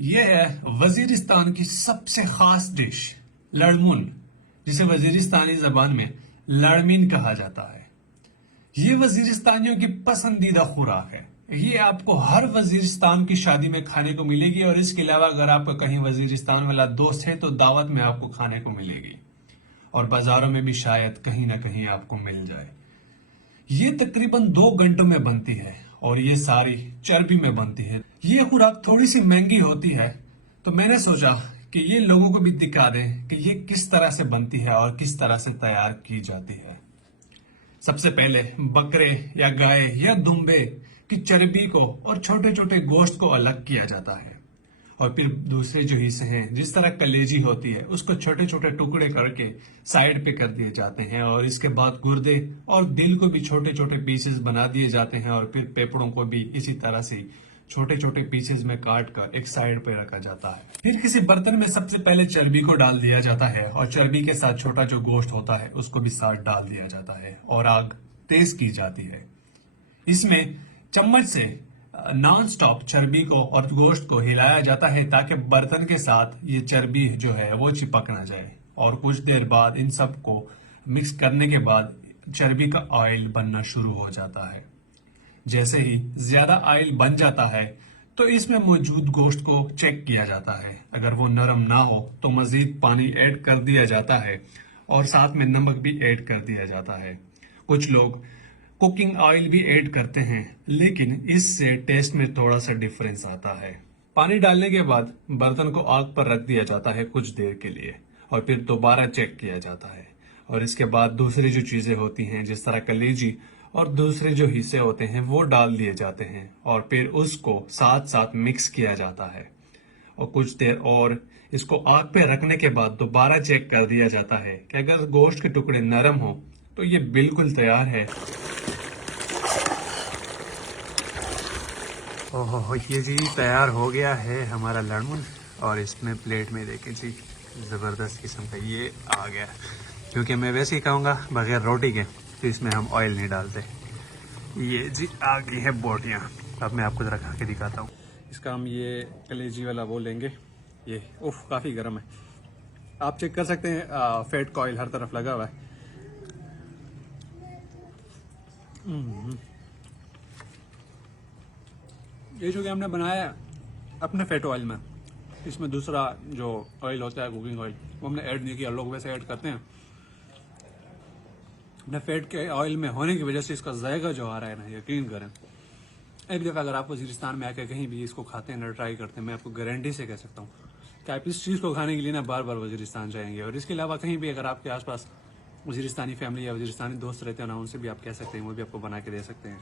ये है वजीरिस्तान की सबसे खास डिश लड़मुन, जिसे वजीरिस्तानी जबान में लड़मीन कहा जाता है। ये वजीरिस्तानियों की पसंदीदा खुराक है। ये आपको हर वजीरिस्तान की शादी में खाने को मिलेगी और इसके अलावा अगर आपका कहीं वजीरिस्तान वाला दोस्त है तो दावत में आपको खाने को मिलेगी और बाजारों में भी शायद कहीं ना कहीं आपको मिल जाए। ये तकरीबन 2 घंटों में बनती है और ये सारी चर्बी में बनती है। ये खुराक थोड़ी सी महंगी होती है, तो मैंने सोचा कि ये लोगों को भी दिखा दें कि ये किस तरह से बनती है और किस तरह से तैयार की जाती है। सबसे पहले बकरे या गाय या दुम्बे की चर्बी को और छोटे छोटे गोश्त को अलग किया जाता है और फिर दूसरे जो हिस्से हैं, जिस तरह कलेजी होती है, उसको छोटे छोटे टुकड़े करके साइड पे कर दिए जाते हैं और इसके बाद गुर्दे और दिल को भी छोटे छोटे पीसेस बना दिए जाते हैं और फिर फेफड़ों को भी इसी तरह से छोटे छोटे पीसेस में काट कर एक साइड पे रखा जाता है। फिर किसी बर्तन में सबसे पहले चर्बी को डाल दिया जाता है और चर्बी के साथ छोटा जो गोश्त होता है उसको भी साथ डाल दिया जाता है और आग तेज की जाती है। इसमें चम्मच से नॉन स्टॉप चर्बी को और गोश्त को हिलाया जाता है ताकि बर्तन के साथ ये चर्बी जो है वो चिपक ना जाए और कुछ देर बाद इन सब को मिक्स करने के बाद चर्बी का ऑयल बनना शुरू हो जाता है। जैसे ही ज्यादा ऑयल बन जाता है तो इसमें मौजूद गोश्त को चेक किया जाता है। अगर वो नरम ना हो तो मजीद पानी ऐड कर दिया जाता है और साथ में नमक भी ऐड कर दिया जाता है। कुछ लोग कुकिंग ऑयल भी ऐड करते हैं, लेकिन इससे टेस्ट में थोड़ा सा डिफरेंस आता है। पानी डालने के बाद बर्तन को आग पर रख दिया जाता है कुछ देर के लिए और फिर दोबारा चेक किया जाता है और इसके बाद दूसरी जो चीजें होती हैं जिस तरह कलेजी और दूसरे जो हिस्से होते हैं वो डाल दिए जाते हैं और फिर उसको साथ साथ मिक्स किया जाता है और कुछ देर और इसको आग पे रखने के बाद दोबारा चेक कर दिया जाता है कि अगर गोश्त के टुकड़े नरम हो तो ये बिल्कुल तैयार है। ओहो, ये जी तैयार हो गया है हमारा लड़मुन और इसमें प्लेट में देखें जी ज़बरदस्त किस्म का ये आ गया। क्योंकि मैं वैसे ही खाऊंगा बगैर रोटी के, तो इसमें हम ऑयल नहीं डालते। ये जी आ गई है बोटियाँ। अब मैं आपको ज़रा खा के दिखाता हूँ। इसका हम ये कलेजी वाला वो लेंगे। ये उफ काफ़ी गर्म है, आप चेक कर सकते हैं। फैट का ऑयल हर तरफ लगा हुआ है। ये जो कि हमने बनाया है अपने फैट ऑयल में, इसमें दूसरा जो ऑयल होता है कुकिंग ऑयल वो हमने ऐड नहीं किया। लोग वैसे ऐड करते हैं। अपने फैट के ऑयल में होने की वजह से इसका जायका जो आ रहा है ना, यकीन करें एक दफ़ा अगर आप वजीरिस्तान में आकर कहीं भी इसको खाते हैं ना, ट्राई करते हैं, मैं आपको गारंटी से कह सकता हूँ कि आप इस चीज़ को खाने के लिए ना बार बार वजीरिस्तान जाएंगे। और इसके अलावा कहीं भी अगर आपके आसपास वजीरिस्तानी फैमिली या वजीरिस्तानी दोस्त रहते हैं ना, उनसे भी आप कह सकते हैं, वो भी आपको बना के दे सकते हैं।